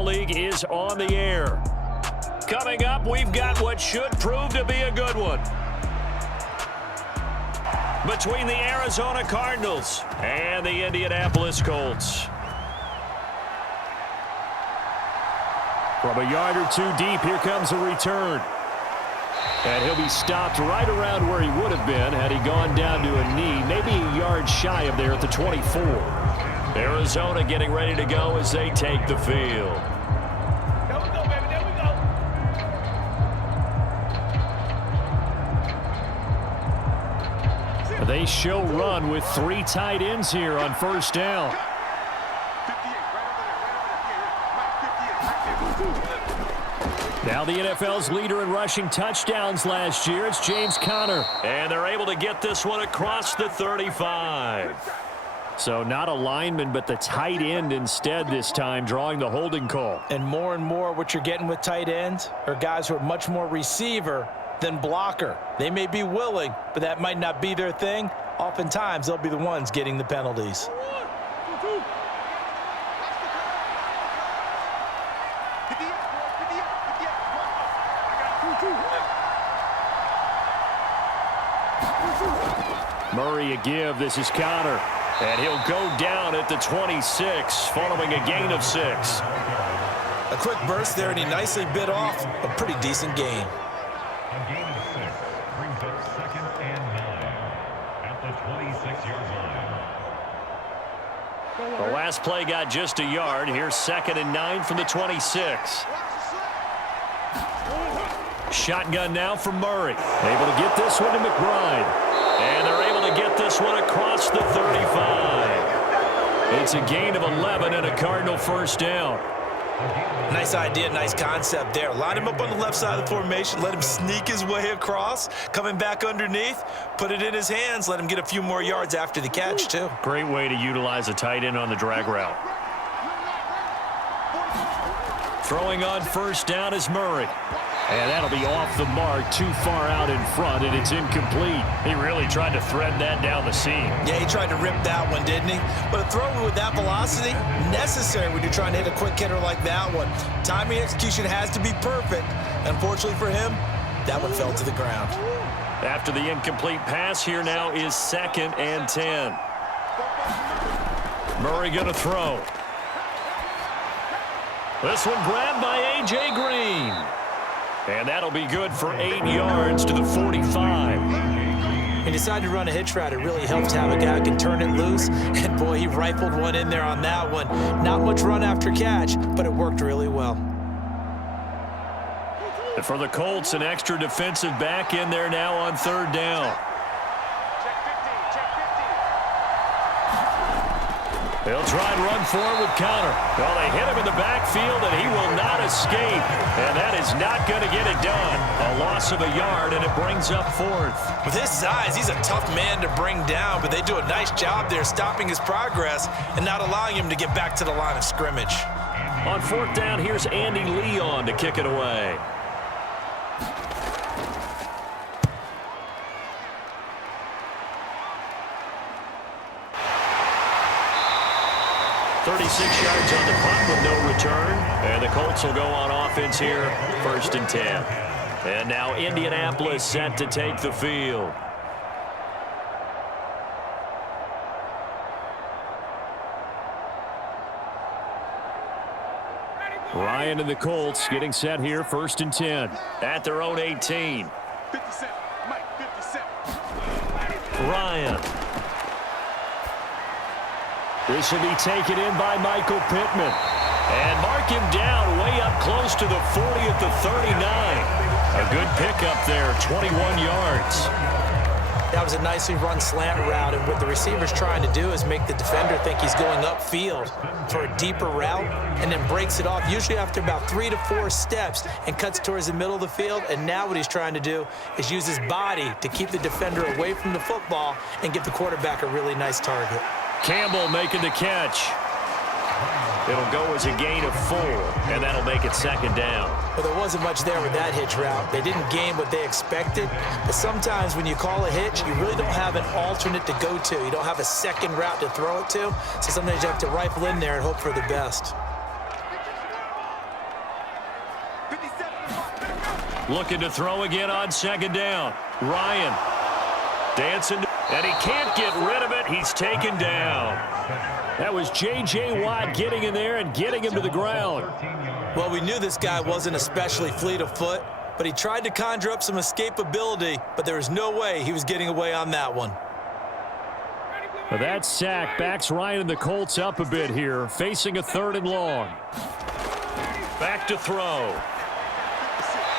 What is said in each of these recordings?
Football League is on the air. Coming up, we've got what should prove to be a good one between the Arizona Cardinals and the Indianapolis Colts. From a yard or two deep, here comes a return. And he'll be stopped right around where he would have been had he gone down to a knee, maybe a yard shy of there at the 24. Arizona getting ready to go as they take the field. There we go, baby. There we go. They show run with 3 tight ends here on first down. Now the NFL's leader in rushing touchdowns last year, it's James Conner. And they're able to get this one across the 35. So not a lineman, but the tight end instead this time, drawing the holding call. And more what you're getting with tight ends are guys who are much more receiver than blocker. They may be willing, but that might not be their thing. Oftentimes, they'll be the ones getting the penalties. Murray a give. This is Conner. And he'll go down at the 26 following a gain of 6. A quick burst there, and he nicely bit off a pretty decent gain. A gain of 6 brings up 2nd and 9 at the 26-yard line. The last play got just a yard. Here's 2nd and 9 from the 26. Shotgun now from Murray. Able to get this one to McBride. And they're able to get this one across the 35. It's a gain of 11 and a Cardinal first down. Nice idea, nice concept there. Line him up on the left side of the formation. Let him sneak his way across. Coming back underneath. Put it in his hands. Let him get a few more yards after the catch, too. Great way to utilize a tight end on the drag route. Throwing on first down is Murray. And that'll be off the mark, too far out in front, and it's incomplete. He really tried to thread that down the seam. Yeah, he tried to rip that one, didn't he? But a throw with that velocity, necessary when you're trying to hit a quick hitter like that one. Timing execution has to be perfect. Unfortunately for him, that one fell to the ground. After the incomplete pass, here now is 2nd and 10. Murray going to throw. This one grabbed by A.J. Green. And that'll be good for 8 yards to the 45. He decided to run a hitch route. It really helps to have a guy who can turn it loose. And, boy, he rifled one in there on that one. Not much run after catch, but it worked really well. And for the Colts, an extra defensive back in there now on 3rd down. They'll try and run forward with Conner. Well, they hit him in the backfield, and he will not escape. And that is not going to get it done. A loss of a yard, and it brings up 4th. With his size, he's a tough man to bring down, but they do a nice job there stopping his progress and not allowing him to get back to the line of scrimmage. On 4th down, here's Andy Leon to kick it away. 36 yards on the punt with no return. And the Colts will go on offense here, 1st and 10. And now Indianapolis set to take the field. Ryan and the Colts getting set here, 1st and 10. At their own 18. 57, Mike, 57. Ryan. This will be taken in by Michael Pittman. And mark him down way up close to the 40 at the 39. A good pickup there, 21 yards. That was a nicely run slant route, and what the receiver's trying to do is make the defender think he's going upfield for a deeper route and then breaks it off, usually after about 3 to 4 steps, and cuts towards the middle of the field. And now what he's trying to do is use his body to keep the defender away from the football and give the quarterback a really nice target. Campbell making the catch. It'll go as a gain of 4, and that'll make it 2nd down. Well, there wasn't much there with that hitch route. They didn't gain what they expected. But sometimes when you call a hitch, you really don't have an alternate to go to. You don't have a second route to throw it to. So sometimes you have to rifle in there and hope for the best. Looking to throw again on second down. Ryan dancing, and he can't get rid of it. He's taken down. That was J.J. Watt getting in there and getting him to the ground. Well, we knew this guy wasn't especially fleet of foot, but he tried to conjure up some escapability, but there was no way he was getting away on that one. That sack backs Ryan and the Colts up a bit here, facing a 3rd and long. Back to throw.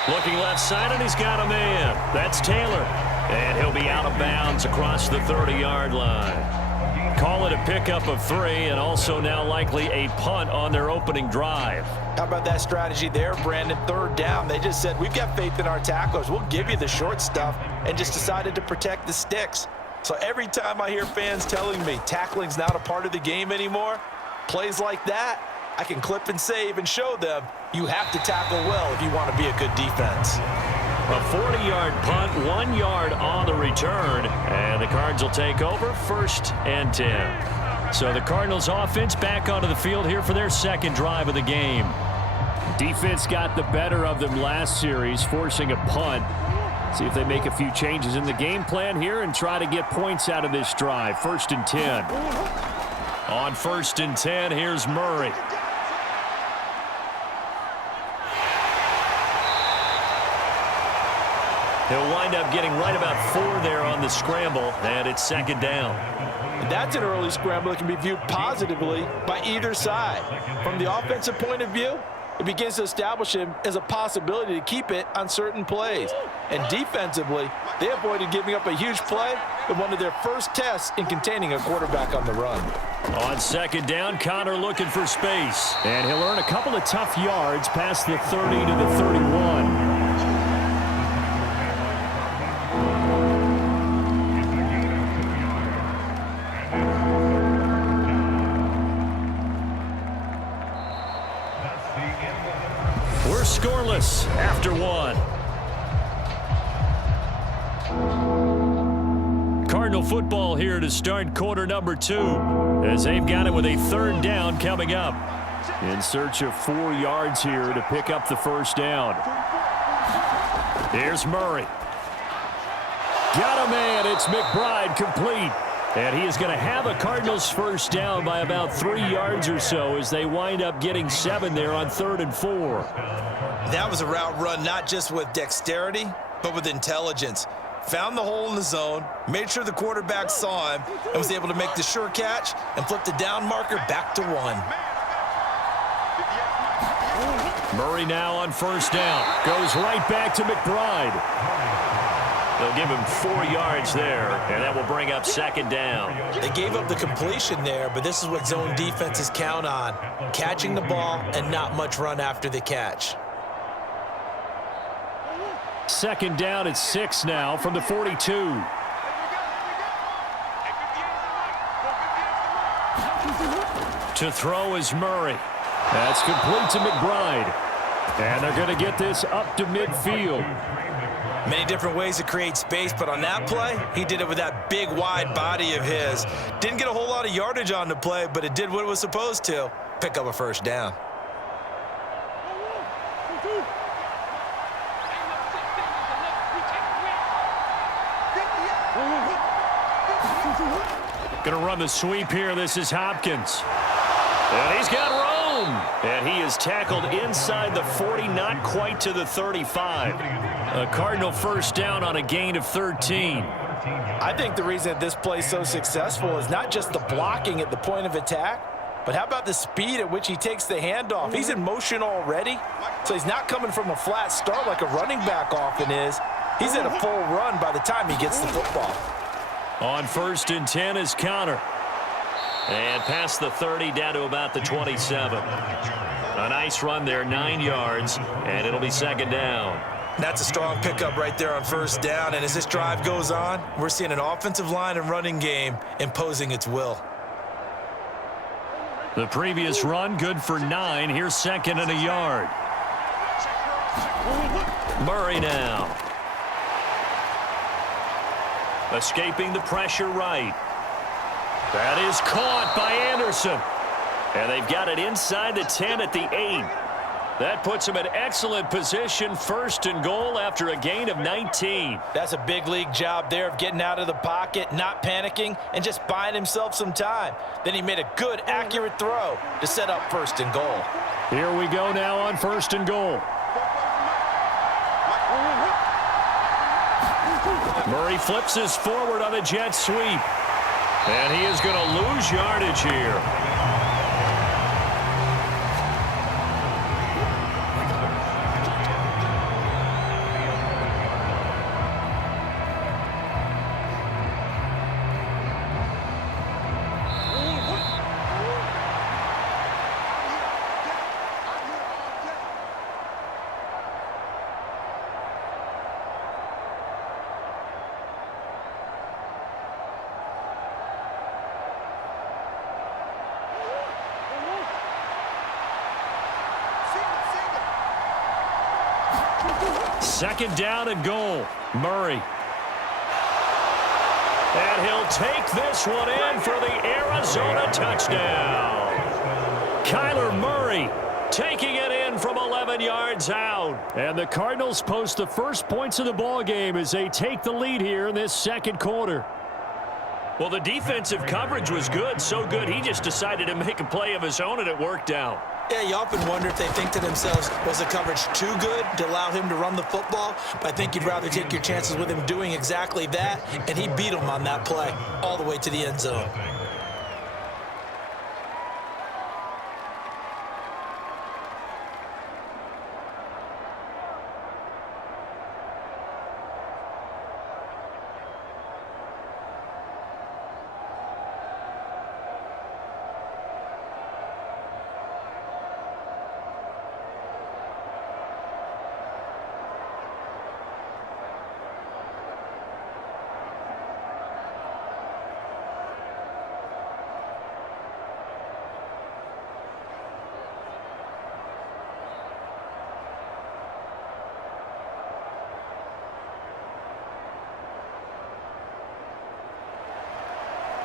Looking left side, and he's got a man. That's Taylor. And he'll be out of bounds across the 30-yard line. Call it a pickup of 3, and also now likely a punt on their opening drive. How about that strategy there, Brandon? 3rd down. They just said, we've got faith in our tacklers. We'll give you the short stuff, and just decided to protect the sticks. So every time I hear fans telling me tackling's not a part of the game anymore, plays like that, I can clip and save and show them you have to tackle well if you want to be a good defense. A 40-yard punt, 1 yard on the return, and the Cards will take over 1st and 10. So the Cardinals offense back onto the field here for their 2nd drive of the game. Defense got the better of them last series, forcing a punt. See if they make a few changes in the game plan here and try to get points out of this drive. 1st and 10. On 1st and 10, here's Murray. He'll wind up getting right about 4 there on the scramble, and it's 2nd down. That's an early scramble that can be viewed positively by either side. From the offensive point of view, it begins to establish him as a possibility to keep it on certain plays. And defensively, they avoided giving up a huge play in one of their first tests in containing a quarterback on the run. On 2nd down, Connor looking for space. And he'll earn a couple of tough yards past the 30 to the 31. We're scoreless after 1. Cardinal football here to start quarter number 2, as they've got it with a 3rd down coming up. In search of 4 yards here to pick up the 1st down. Here's Murray. Got a man. It's McBride, complete. And he is going to have a Cardinals 1st down by about 3 yards or so as they wind up getting 7 there on 3rd and 4. That was a route run not just with dexterity, but with intelligence. Found the hole in the zone, made sure the quarterback saw him, and was able to make the sure catch and flip the down marker back to 1. Murray now on 1st down. Goes right back to McBride. They'll give him 4 yards there, and that will bring up 2nd down. They gave up the completion there, but this is what zone defenses count on. Catching the ball and not much run after the catch. 2nd down at 6 now from the 42. To throw is Murray. That's complete to McBride. And they're going to get this up to midfield. Many different ways to create space, but on that play, he did it with that big, wide body of his. Didn't get a whole lot of yardage on the play, but it did what it was supposed to. Pick up a 1st down. Going to run the sweep here. This is Hopkins. And he's got room. And he is tackled inside the 40, not quite to the 35. A Cardinal 1st down on a gain of 13. I think the reason that this play is so successful is not just the blocking at the point of attack, but how about the speed at which he takes the handoff? He's in motion already, so he's not coming from a flat start like a running back often is. He's at a full run by the time he gets the football. On 1st and 10 is Connor. And past the 30 down to about the 27. A nice run there, 9 yards, and it'll be 2nd down. That's a strong pickup right there on 1st down, and as this drive goes on, we're seeing an offensive line and running game imposing its will. The previous run good for 9. Here's 2nd and a yard. Murray now. Escaping the pressure right. That is caught by Anderson. And they've got it inside the 10 at the 8. That puts him in excellent position, 1st and goal after a gain of 19. That's a big league job there of getting out of the pocket, not panicking, and just buying himself some time. Then he made a good, accurate throw to set up 1st and goal. Here we go now on 1st and goal. Murray flips his forward on a jet sweep. And he is going to lose yardage here. Second down and goal. Murray. And he'll take this one in for the Arizona touchdown. Kyler Murray taking it in from 11 yards out. And the Cardinals post the first points of the ball game as they take the lead here in this 2nd quarter. Well, the defensive coverage was good, so good he just decided to make a play of his own, and it worked out. Yeah, you often wonder if they think to themselves, was the coverage too good to allow him to run the football? But I think you'd rather take your chances with him doing exactly that, and he beat him on that play all the way to the end zone.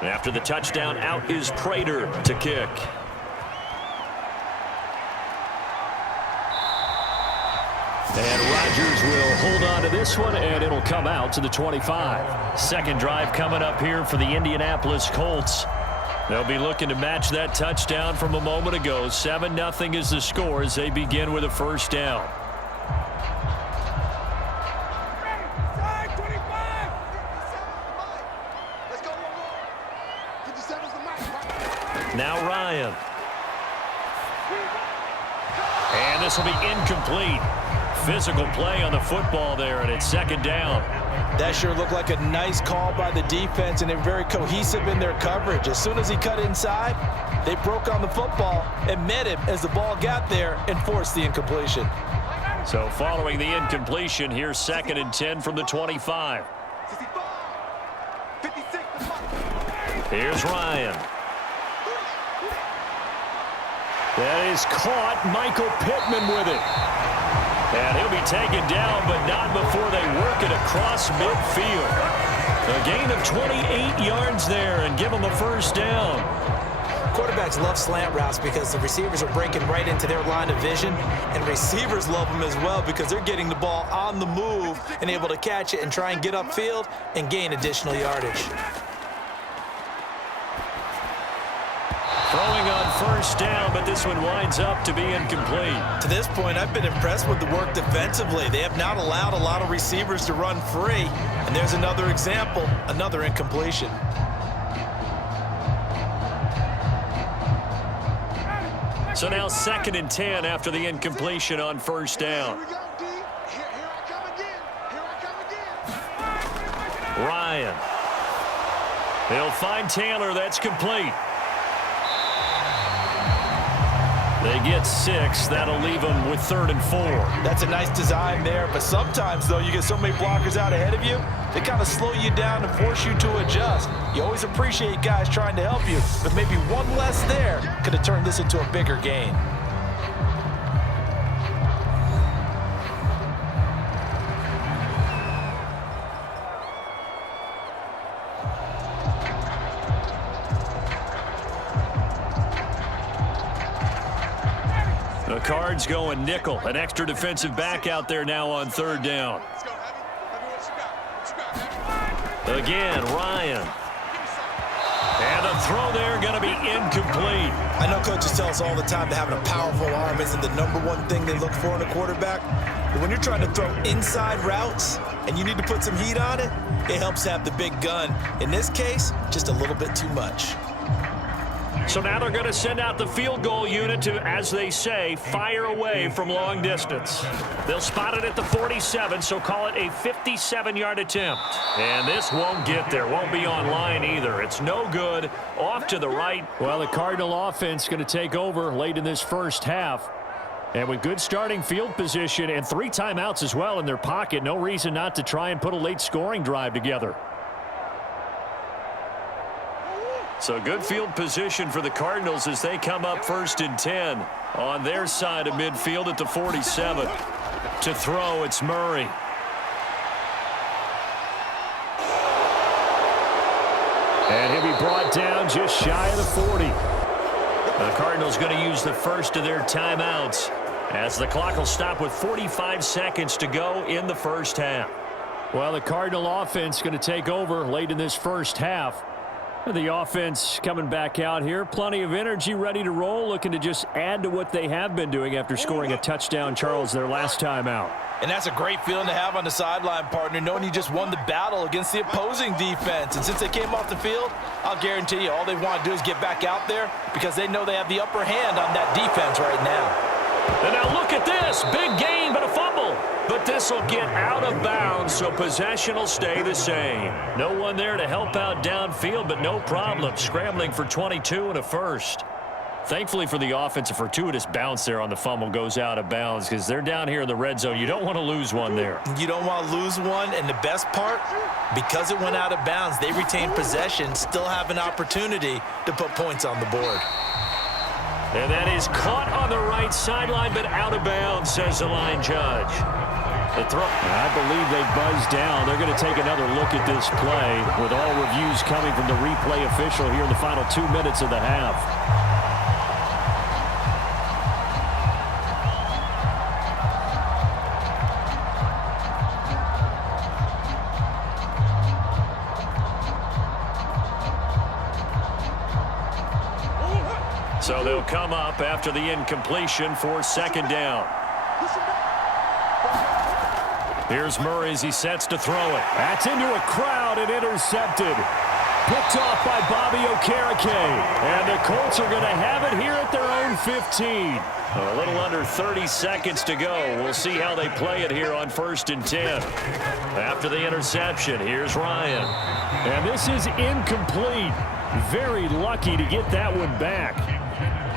After the touchdown, out is Prater to kick. And Rodgers will hold on to this one, and it'll come out to the 25. Second drive coming up here for the Indianapolis Colts. They'll be looking to match that touchdown from a moment ago. 7-0 is the score as they begin with a 1st down. Now Ryan. And this will be incomplete. Physical play on the football there, and it's 2nd down. That sure looked like a nice call by the defense, and they're very cohesive in their coverage. As soon as he cut inside, they broke on the football and met him as the ball got there and forced the incompletion. So following the incompletion, here's 2nd and 10 from the 25. Here's Ryan. That is caught. Michael Pittman with it. And he'll be taken down, but not before they work it across midfield. A gain of 28 yards there and give them a 1st down. Quarterbacks love slant routes because the receivers are breaking right into their line of vision, and receivers love them as well because they're getting the ball on the move and able to catch it and try and get upfield and gain additional yardage. Throwing on 1st down, but this one winds up to be incomplete. To this point, I've been impressed with the work defensively. They have not allowed a lot of receivers to run free. And there's another example, another incompletion. So now 2nd and 10 after the incompletion on 1st down. Here we go, D. Here I come again. Here I come again. Ryan. He'll find Taylor. That's complete. They get 6. That'll leave them with 3rd and 4. That's a nice design there, but sometimes, though, you get so many blockers out ahead of you, they kind of slow you down and force you to adjust. You always appreciate guys trying to help you, but maybe one less there could have turned this into a bigger gain. The Cards Cards going nickel. An extra defensive back out there now on third down. Let's go, Heavy. What you got? Again, Ryan. And the throw there going to be incomplete. I know coaches tell us all the time that having a powerful arm isn't the #1 thing they look for in a quarterback. But when you're trying to throw inside routes and you need to put some heat on it, it helps to have the big gun. In this case, just a little bit too much. So now they're going to send out the field goal unit to, as they say, fire away from long distance. They'll spot it at the 47, so call it a 57-yard attempt. And this won't get there. Won't be on line either. It's no good. Off to the right. Well, the Cardinal offense going to take over late in this first half. And with good starting field position and 3 timeouts as well in their pocket, no reason not to try and put a late scoring drive together. So good field position for the Cardinals as they come up 1st and 10 on their side of midfield at the 47. To throw, it's Murray. And he'll be brought down just shy of the 40. The Cardinals going to use the first of their timeouts as the clock will stop with 45 seconds to go in the first half. Well, the Cardinal offense going to take over late in this first half. The offense coming back out here. Plenty of energy, ready to roll, looking to just add to what they have been doing after scoring a touchdown, Charles, their last time out. And that's a great feeling to have on the sideline, partner, knowing you just won the battle against the opposing defense. And since they came off the field, I'll guarantee you all they want to do is get back out there because they know they have the upper hand on that defense right now. And now look at this. Big gain, but a fumble. But this will get out of bounds, so possession will stay the same. No one there to help out downfield, but no problem. Scrambling for 22 and a first. Thankfully for the offense, a fortuitous bounce there on the fumble goes out of bounds because they're down here in the red zone. You don't want to lose one there. You don't want to lose one, and the best part, because it went out of bounds, they retain possession, still have an opportunity to put points on the board. And that is caught on the right sideline, but out of bounds, says the line judge. The throw. I believe they buzzed down. They're going to take another look at this play with all reviews coming from the replay official here in the final 2 minutes of the half. So they'll come up after the incompletion for 2nd down. Here's Murray as he sets to throw it. That's into a crowd and intercepted. Picked off by Bobby Okereke. And the Colts are going to have it here at their own 15. A little under 30 seconds to go. We'll see how they play it here on 1st and 10. After the interception, here's Ryan. And this is incomplete. Very lucky to get that one back.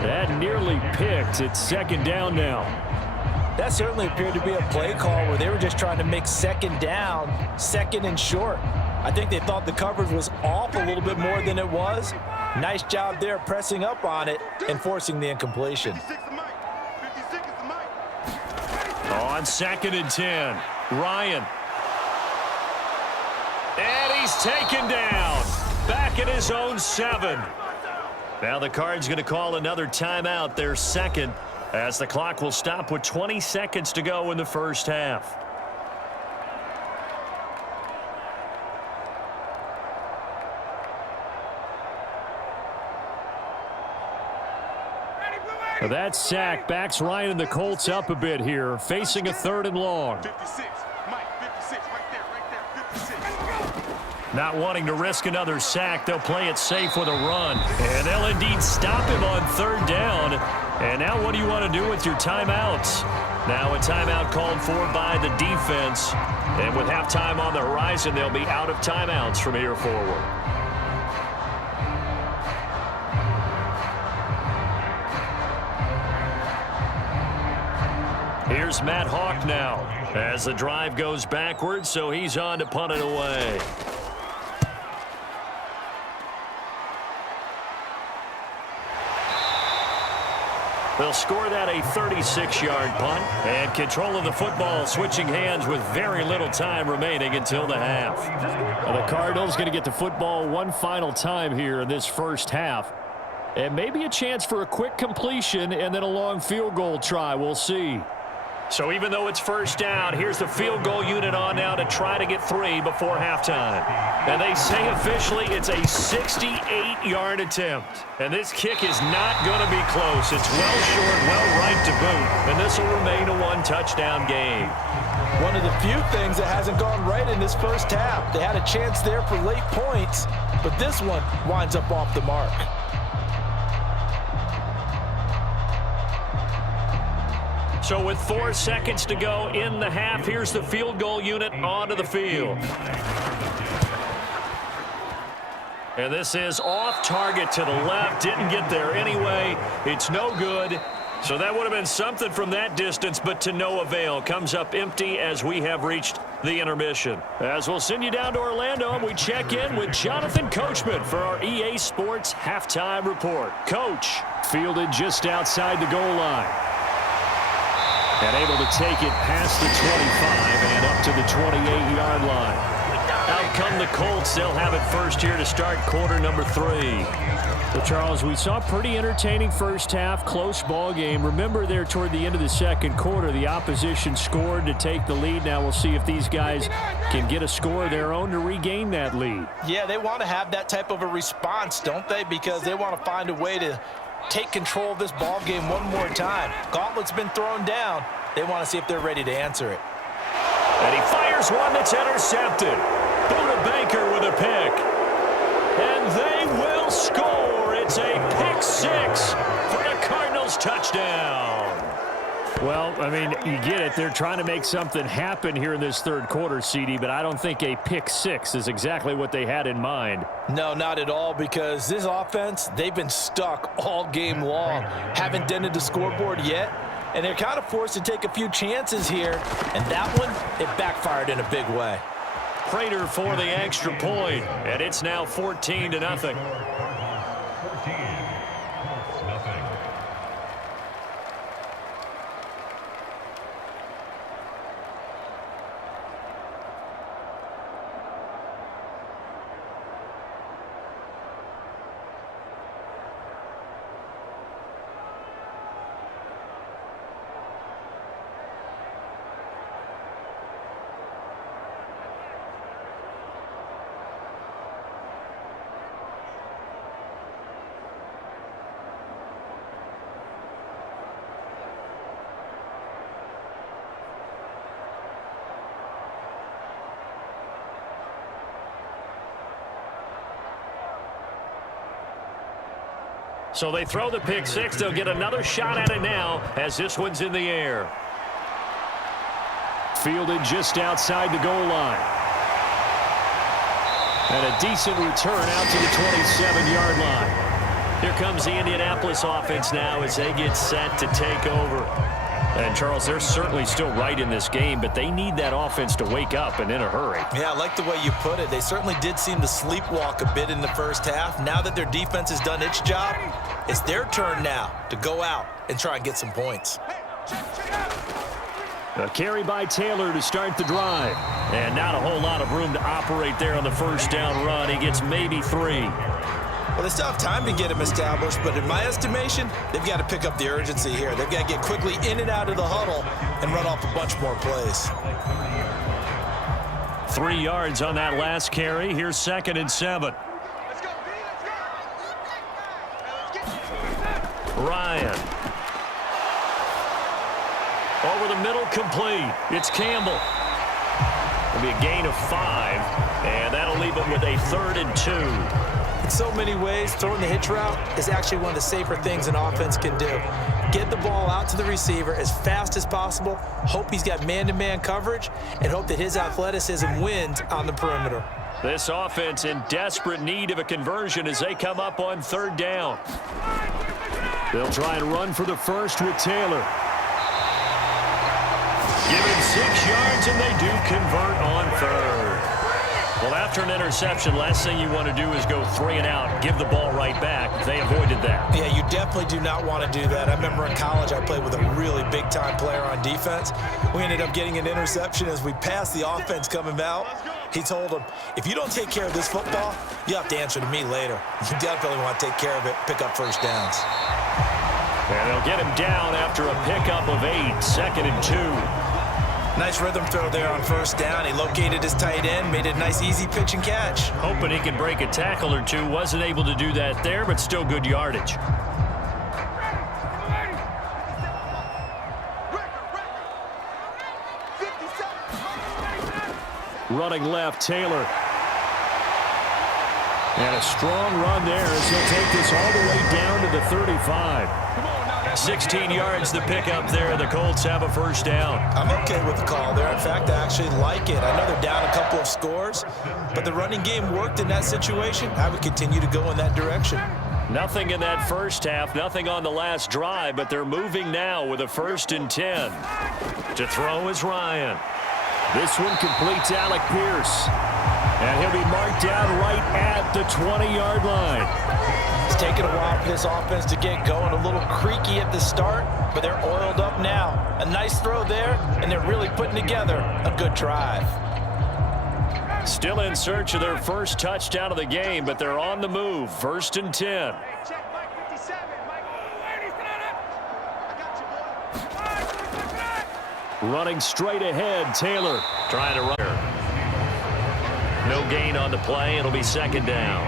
That nearly picked. It's 2nd down now. That certainly appeared to be a play call where they were just trying to make 2nd down, 2nd and short. I think they thought the coverage was off a little bit more than it was. Nice job there pressing up on it and forcing the incompletion. On 2nd and 10, Ryan. And he's taken down. Back at his own 7. Now the Cards going to call another timeout, their 2nd, as the clock will stop with 20 seconds to go in the first half. That sack backs Ryan and the Colts up a bit here, facing a 3rd and long. 56, Mike, 56, right there, 56. Not wanting to risk another sack, they'll play it safe with a run. And they'll indeed stop him on 3rd down. And now what do you want to do with your timeouts? Now a timeout called for by the defense. And with halftime on the horizon, they'll be out of timeouts from here forward. Here's Matt Hawk now as the drive goes backwards, so he's on to punt it away. They'll score that a 36-yard punt, and control of the football switching hands with very little time remaining until the half. Well, the Cardinals going to get the football one final time here in this first half. And maybe a chance for a quick completion and then a long field goal try. We'll see. So even though it's first down, here's the field goal unit on now to try to get 3 before halftime. And they say officially it's a 68-yard attempt. And this kick is not going to be close. It's well short, well right to boot. And this will remain a 1-touchdown game. One of the few things that hasn't gone right in this first half. They had a chance there for late points, but this one winds up off the mark. So with 4 seconds to go in the half, here's the field goal unit onto the field. And this is off target to the left. Didn't get there anyway. It's no good. So that would have been something from that distance, but to no avail. Comes up empty as we have reached the intermission. As we'll send you down to Orlando, and we check in with Jonathan Coachman for our EA Sports Halftime Report. Coach, fielded just outside the goal line. And able to take it past the 25 and up to the 28-yard line. Out come the Colts. They'll have it first here to start quarter number 3. Well, Charles, we saw a pretty entertaining first half, close ball game. Remember there toward the end of the second quarter, the opposition scored to take the lead. Now we'll see if these guys can get a score of their own to regain that lead. Yeah, they want to have that type of a response, don't they? Because they want to find a way to take control of this ball game one more time. Gauntlet's been thrown down. They want to see if they're ready to answer it. And he fires one that's intercepted. Buda Baker with a pick. And they will score. It's a pick 6 for the Cardinals touchdown. Well, I mean, you get it. They're trying to make something happen here in this third quarter, CD, but I don't think a pick 6 is exactly what they had in mind. No, not at all, because this offense, they've been stuck all game long. Haven't dented the scoreboard yet, and they're kind of forced to take a few chances here, and that one, it backfired in a big way. Prater for the extra point, and it's now 14-0. So they throw the pick 6. They'll get another shot at it now as this one's in the air. Fielded just outside the goal line. And a decent return out to the 27-yard line. Here comes the Indianapolis offense now as they get set to take over. And, Charles, they're certainly still right in this game, but they need that offense to wake up and in a hurry. Yeah, I like the way you put it. They certainly did seem to sleepwalk a bit in the first half. Now that their defense has done its job, it's their turn now to go out and try and get some points. A carry by Taylor to start the drive. And not a whole lot of room to operate there on the first down run. He gets maybe 3. Well, they still have time to get him established, but in my estimation, they've got to pick up the urgency here. They've got to get quickly in and out of the huddle and run off a bunch more plays. 3 yards on that last carry. Here's 2nd and 7. Ryan. Over the middle, complete. It's Campbell. It'll be a gain of 5, and that'll leave it with a 3rd and 2. In so many ways, throwing the hitch route is actually one of the safer things an offense can do. Get the ball out to the receiver as fast as possible, hope he's got man-to-man coverage, and hope that his athleticism wins on the perimeter. This offense in desperate need of a conversion as they come up on 3rd down. They'll try and run for the first with Taylor. Given 6 yards, and they do convert on 3rd. Well, after an interception, last thing you want to do is go 3 and out, give the ball right back. They avoided that. Yeah, you definitely do not want to do that. I remember in college I played with a really big-time player on defense. We ended up getting an interception as we passed the offense coming out. He told him, if you don't take care of this football, you have to answer to me later. You definitely want to take care of it, pick up first downs. And they'll get him down after a pickup of 8, 2nd and 2. Nice rhythm throw there on first down. He located his tight end, made it a nice easy pitch and catch. Hoping he could break a tackle or two. Wasn't able to do that there, but still good yardage. Running left, Taylor. And a strong run there as he'll take this all the way down to the 35. 16 yards the pickup there. The Colts have a first down. I'm okay with the call there. In fact, I actually like it. I know they're down a couple of scores, but the running game worked in that situation. I would continue to go in that direction. Nothing in that first half, nothing on the last drive, but they're moving now with a 1st and 10. To throw is Ryan. This one completes Alec Pierce. And he'll be marked down right at the 20-yard line. It's taken a while for this offense to get going. A little creaky at the start, but they're oiled up now. A nice throw there, and they're really putting together a good drive. Still in search of their first touchdown of the game, but they're on the move. 1st and 10. Running straight ahead, Taylor trying to run. No gain on the play. It'll be 2nd down.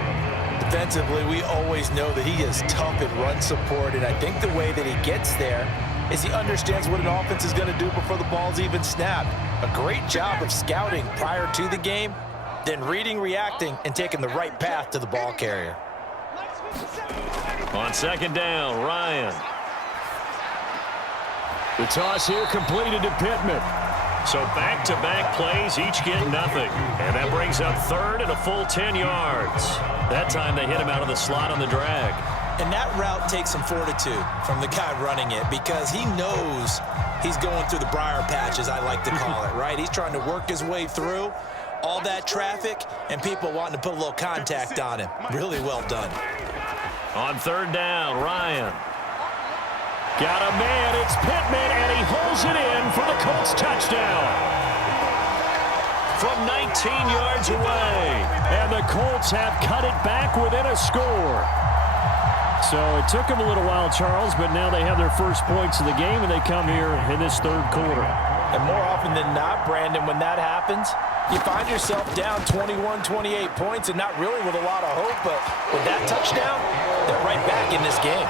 Defensively, we always know that he is tough in run support, and I think the way that he gets there is he understands what an offense is going to do before the ball's even snapped. A great job of scouting prior to the game, then reading, reacting, and taking the right path to the ball carrier. On 2nd down, Ryan. The toss here completed to Pittman. So back-to-back plays, each get nothing. And that brings up 3rd and a full 10 yards. That time they hit him out of the slot on the drag. And that route takes some fortitude from the guy running it because he knows he's going through the briar patch, as I like to call it, right? He's trying to work his way through all that traffic and people wanting to put a little contact on him. Really well done. On 3rd down, Ryan. Got a man, it's Pittman, and he holds it in for the Colts touchdown. From 19 yards away, and the Colts have cut it back within a score. So it took them a little while, Charles, but now they have their first points of the game, and they come here in this 3rd quarter. And more often than not, Brandon, when that happens, you find yourself down 21, 28 points, and not really with a lot of hope, but with that touchdown, they're right back in this game.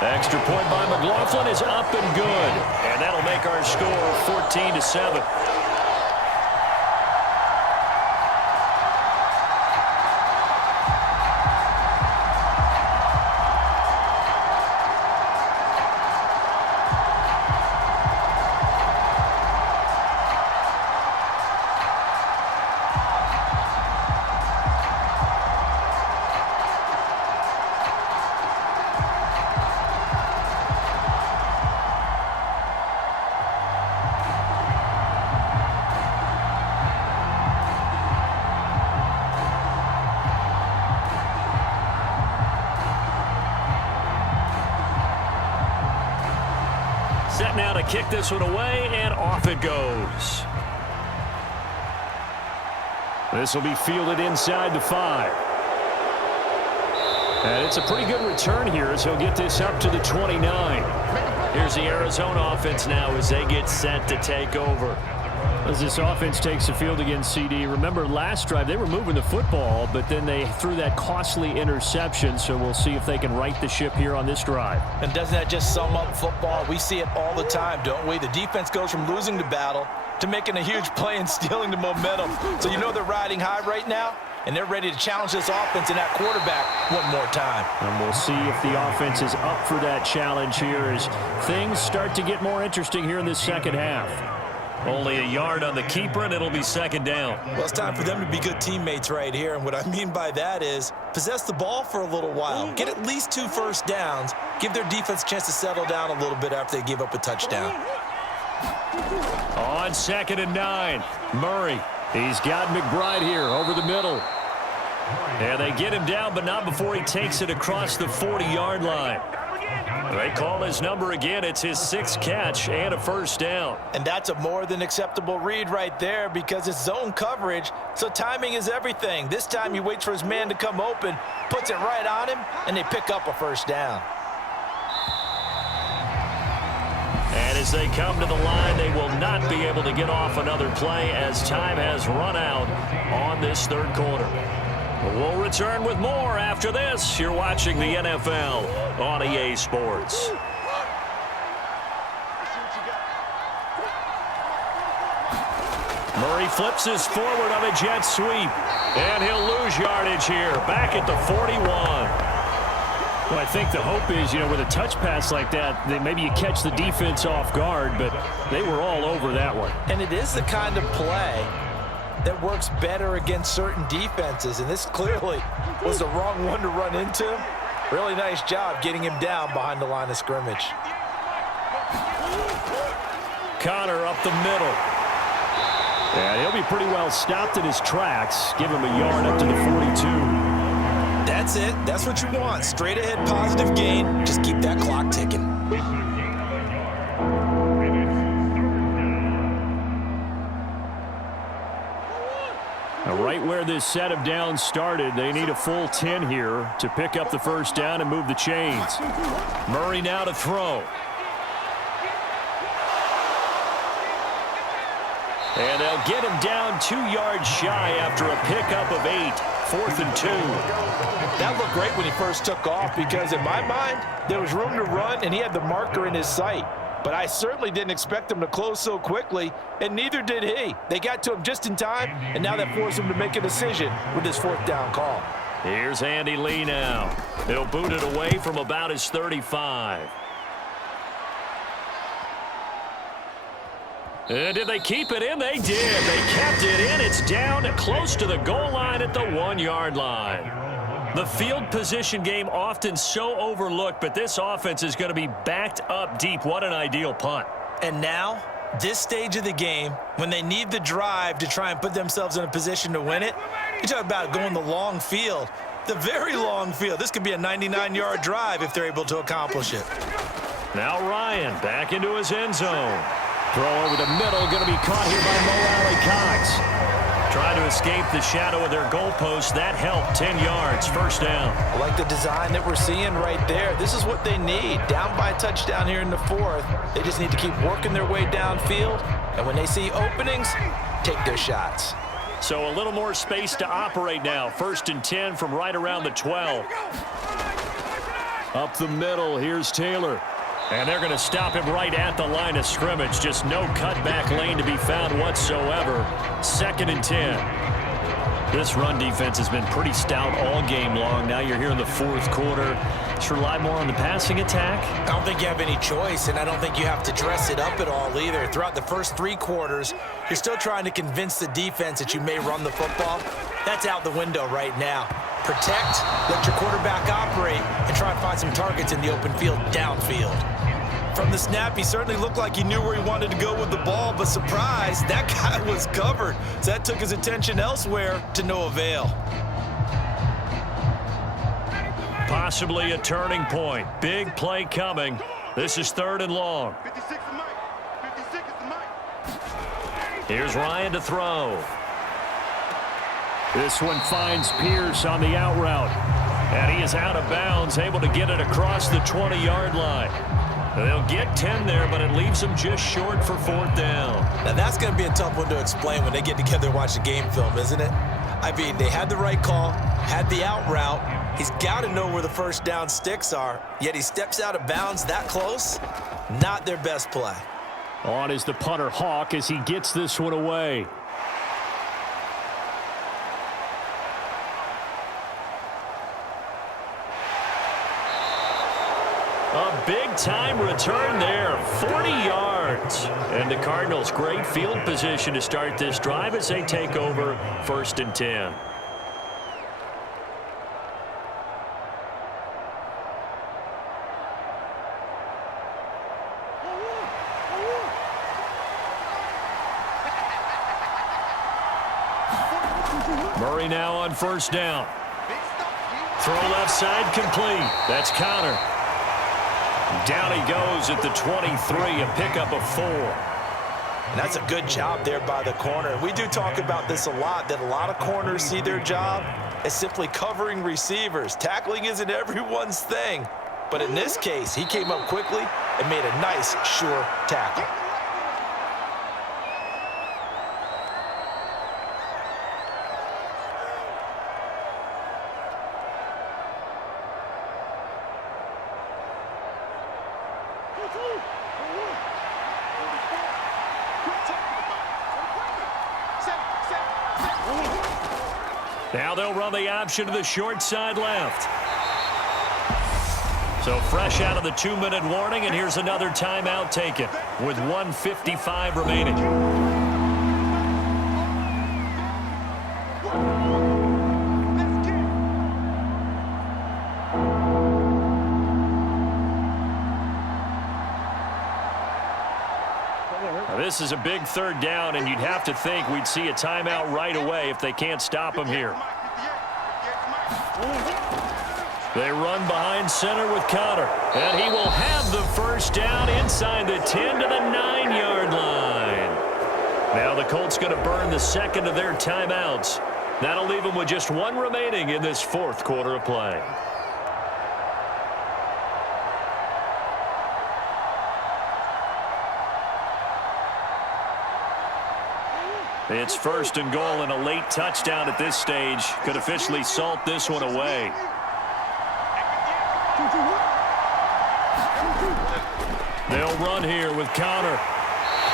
Extra point by McLaughlin is up and good. And that'll make our score 14-7. Set now to kick this one away, and off it goes. This will be fielded inside the 5. And it's a pretty good return here as he'll get this up to the 29. Here's the Arizona offense now as they get set to take over. As this offense takes the field against CD, remember last drive they were moving the football, but then they threw that costly interception, so we'll see if they can right the ship here on this drive. And doesn't that just sum up football? We see it all the time, don't we? The defense goes from losing the battle to making a huge play and stealing the momentum. So you know they're riding high right now, and they're ready to challenge this offense and that quarterback one more time. And we'll see if the offense is up for that challenge here as things start to get more interesting here in this 2nd half. Only a yard on the keeper, and it'll be 2nd down. Well, it's time for them to be good teammates right here, and what I mean by that is possess the ball for a little while, get at least 2 first downs, give their defense a chance to settle down a little bit after they give up a touchdown. On 2nd and 9, Murray. He's got McBride here over the middle. And they get him down, but not before he takes it across the 40-yard line. They call his number again. It's his 6th catch and a first down. And that's a more than acceptable read right there because it's zone coverage, so timing is everything. This time he waits for his man to come open, puts it right on him, and they pick up a first down. And as they come to the line, they will not be able to get off another play as time has run out on this third quarter. We'll return with more after this. You're watching the NFL on EA Sports. Murray flips this forward on a jet sweep, and he'll lose yardage here, back at the 41. Well, I think the hope is, with a touch pass like that, maybe you catch the defense off guard, but they were all over that one. And it is the kind of play that works better against certain defenses, and this clearly was the wrong one to run into. Really nice job getting him down behind the line of scrimmage. Connor up the middle. And he'll be pretty well stopped in his tracks. Give him a yard up to the 42. That's it. That's what you want. Straight ahead positive gain. Just keep that clock ticking. Right where this set of downs started, they need a full 10 here to pick up the first down and move the chains. Murray now to throw. And they'll get him down 2 yards shy after a pickup of 8. 4th and 2. That looked great when he first took off because in my mind, there was room to run and he had the marker in his sight. But I certainly didn't expect him to close so quickly, and neither did he. They got to him just in time, and now that forced him to make a decision with his 4th down call. Here's Andy Lee now. He'll boot it away from about his 35. And did they keep it in? They did. They kept it in. It's down close to the goal line at the 1-yard line. The field position game often so overlooked, but this offense is going to be backed up deep. What an ideal punt. And now, this stage of the game, when they need the drive to try and put themselves in a position to win it, you talk about going the long field, the very long field. This could be a 99-yard drive if they're able to accomplish it. Now Ryan back into his end zone. Throw over the middle, going to be caught here by Mo Alley-Cox. Trying to escape the shadow of their goalpost. That helped. 10 yards, first down. I like the design that we're seeing right there. This is what they need. Down by a touchdown here in the 4th. They just need to keep working their way downfield. And when they see openings, take their shots. So a little more space to operate now. 1st and 10 from right around the 12. Up the middle, here's Taylor. And they're going to stop him right at the line of scrimmage. Just no cutback lane to be found whatsoever. 2nd and 10. This run defense has been pretty stout all game long. Now you're here in the 4th quarter. Just rely more on the passing attack. I don't think you have any choice, and I don't think you have to dress it up at all either. Throughout the first 3 quarters, you're still trying to convince the defense that you may run the football. That's out the window right now. Protect, let your quarterback operate, and try and find some targets in the open field downfield. From the snap, he certainly looked like he knew where he wanted to go with the ball, but surprise, that guy was covered. So that took his attention elsewhere to no avail. Possibly a turning point. Big play coming. This is 3rd and long. 56 is Mike. 56 is Mike. Here's Ryan to throw. This one finds Pierce on the out route. And he is out of bounds, able to get it across the 20-yard line. They'll get 10 there, but it leaves them just short for 4th down. Now, that's going to be a tough one to explain when they get together and watch the game film, isn't it? I mean, they had the right call, had the out route. He's got to know where the first down sticks are, yet he steps out of bounds that close. Not their best play. On is the punter Hawk as he gets this one away. A big-time return there, 40 yards. And the Cardinals, great field position to start this drive as they take over 1st and 10. Murray now on 1st down. Throw left side complete. That's Connor. Down he goes at the 23, a pickup of 4. And that's a good job there by the corner. We do talk about this a lot, that a lot of corners see their job as simply covering receivers. Tackling isn't everyone's thing. But in this case, he came up quickly and made a nice, sure tackle. Now they'll run the option to the short side left. So fresh out of the 2-minute warning, and here's another timeout taken with 1:55 remaining. This is a big third down, and you'd have to think we'd see a timeout right away if they can't stop him here. They run behind center with Connor, and he will have the first down inside the 10 to the 9-yard line. Now the Colts going to burn the second of their timeouts. That'll leave them with just one remaining in this fourth quarter of play. It's first and goal, and a late touchdown at this stage could officially salt this one away. They'll run here with Connor.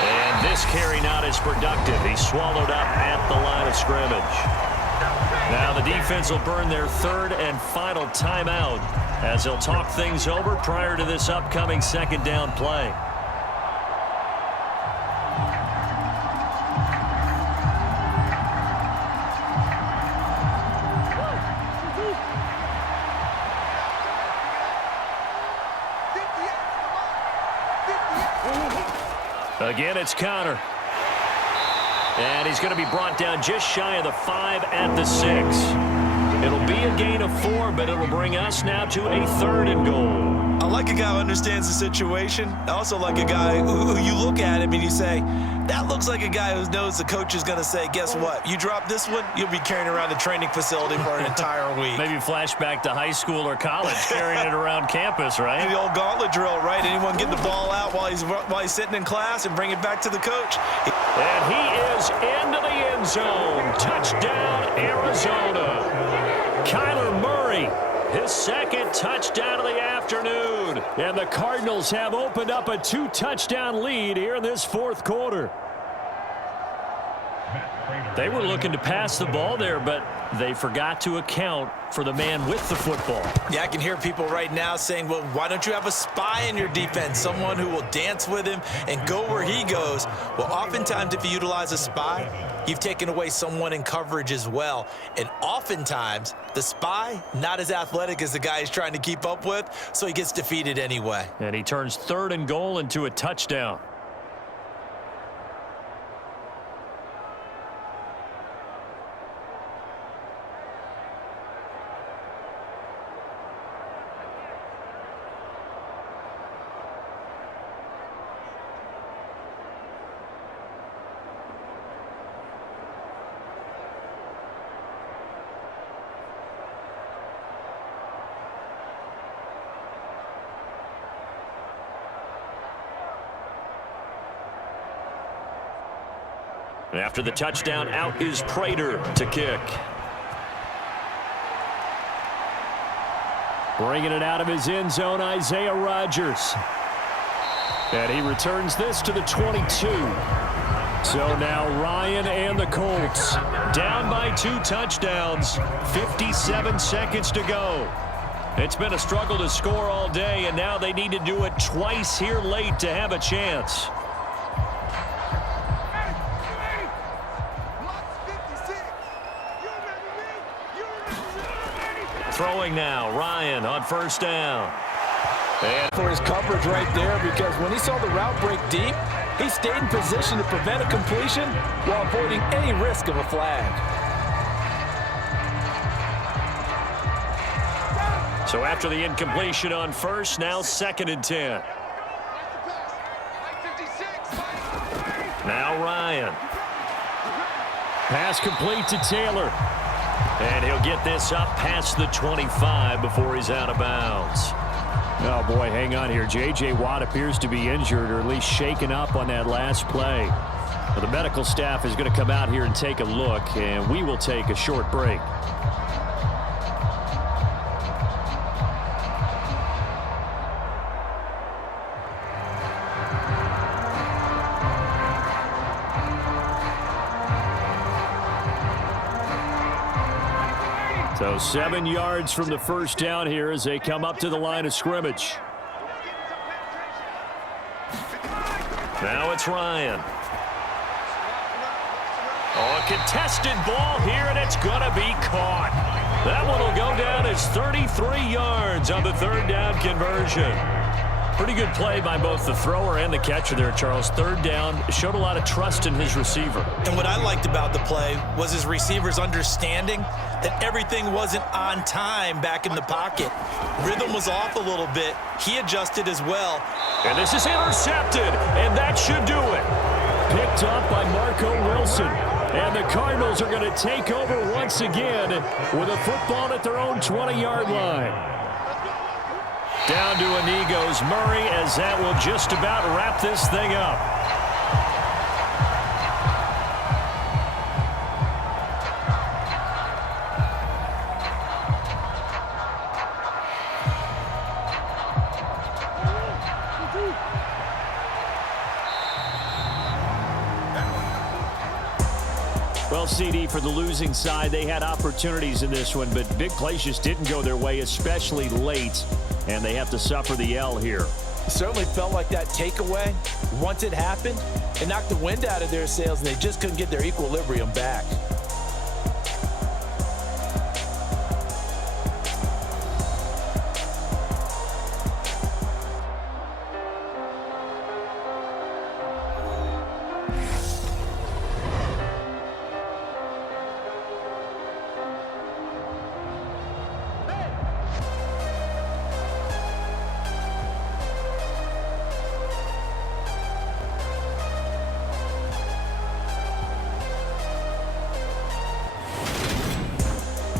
And this carry not as productive. He's swallowed up at the line of scrimmage. Now the defense will burn their third and final timeout as they'll talk things over prior to this upcoming second down play. Again, it's Connor. And he's going to be brought down just shy of the 5 at the 6. It'll be a gain of 4, but it'll bring us now to a third and goal. I like a guy who understands the situation. I also like a guy who you look at him and you say, that looks like a guy who knows the coach is going to say, guess what? You drop this one, you'll be carrying around the training facility for an entire week. Maybe flashback to high school or college, carrying it around campus, right? The old gauntlet drill, right? Anyone get the ball out while he's sitting in class and bring it back to the coach. And he is into the end zone. Touchdown, Arizona. Kyler Murray, his second touchdown of the afternoon. And the Cardinals have opened up a 2-touchdown lead here in this fourth quarter. They were looking to pass the ball there, but they forgot to account for the man with the football. Yeah, I can hear people right now saying, well, why don't you have a spy in your defense, someone who will dance with him and go where he goes? Well, oftentimes if you utilize a spy, you've taken away someone in coverage as well. And oftentimes, the spy, not as athletic as the guy he's trying to keep up with, so he gets defeated anyway. And he turns third and goal into a touchdown. After the touchdown, out is Prater to kick. Bringing it out of his end zone, Isaiah Rodgers. And he returns this to the 22. So now Ryan and the Colts down by 2 touchdowns, 57 seconds to go. It's been a struggle to score all day, and now they need to do it twice here late to have a chance. Throwing now, Ryan on first down. And for his coverage right there, because when he saw the route break deep, he stayed in position to prevent a completion while avoiding any risk of a flag. So after the incompletion on first, now 2nd and 10. Now Ryan. Pass complete to Taylor. And he'll get this up past the 25 before he's out of bounds. Oh, boy, hang on here. J.J. Watt appears to be injured or at least shaken up on that last play. Well, the medical staff is going to come out here and take a look, and we will take a short break. So 7 yards from the first down here as they come up to the line of scrimmage. Now it's Ryan. Oh, a contested ball here, and it's going to be caught. That one will go down as 33 yards on the 3rd down conversion. Pretty good play by both the thrower and the catcher there, Charles. 3rd down, showed a lot of trust in his receiver. And what I liked about the play was his receivers understanding that everything wasn't on time back in the pocket. Rhythm was off a little bit. He adjusted as well. And this is intercepted, and that should do it. Picked up by Marco Wilson. And the Cardinals are going to take over once again with a football at their own 20-yard line. Down to a knee goes Murray as that will just about wrap this thing up. Well, CD, for the losing side, they had opportunities in this one, but big plays just didn't go their way, especially late, and they have to suffer the L here. It certainly felt like that takeaway. Once it happened, it knocked the wind out of their sails, and they just couldn't get their equilibrium back.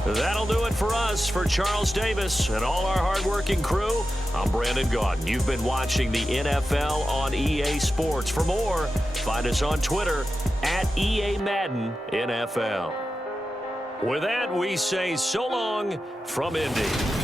That'll do it for us. For Charles Davis and all our hardworking crew, I'm Brandon Gaudin. You've been watching the NFL on EA Sports. For more, find us on Twitter at EA Madden NFL. With that, we say so long from Indy.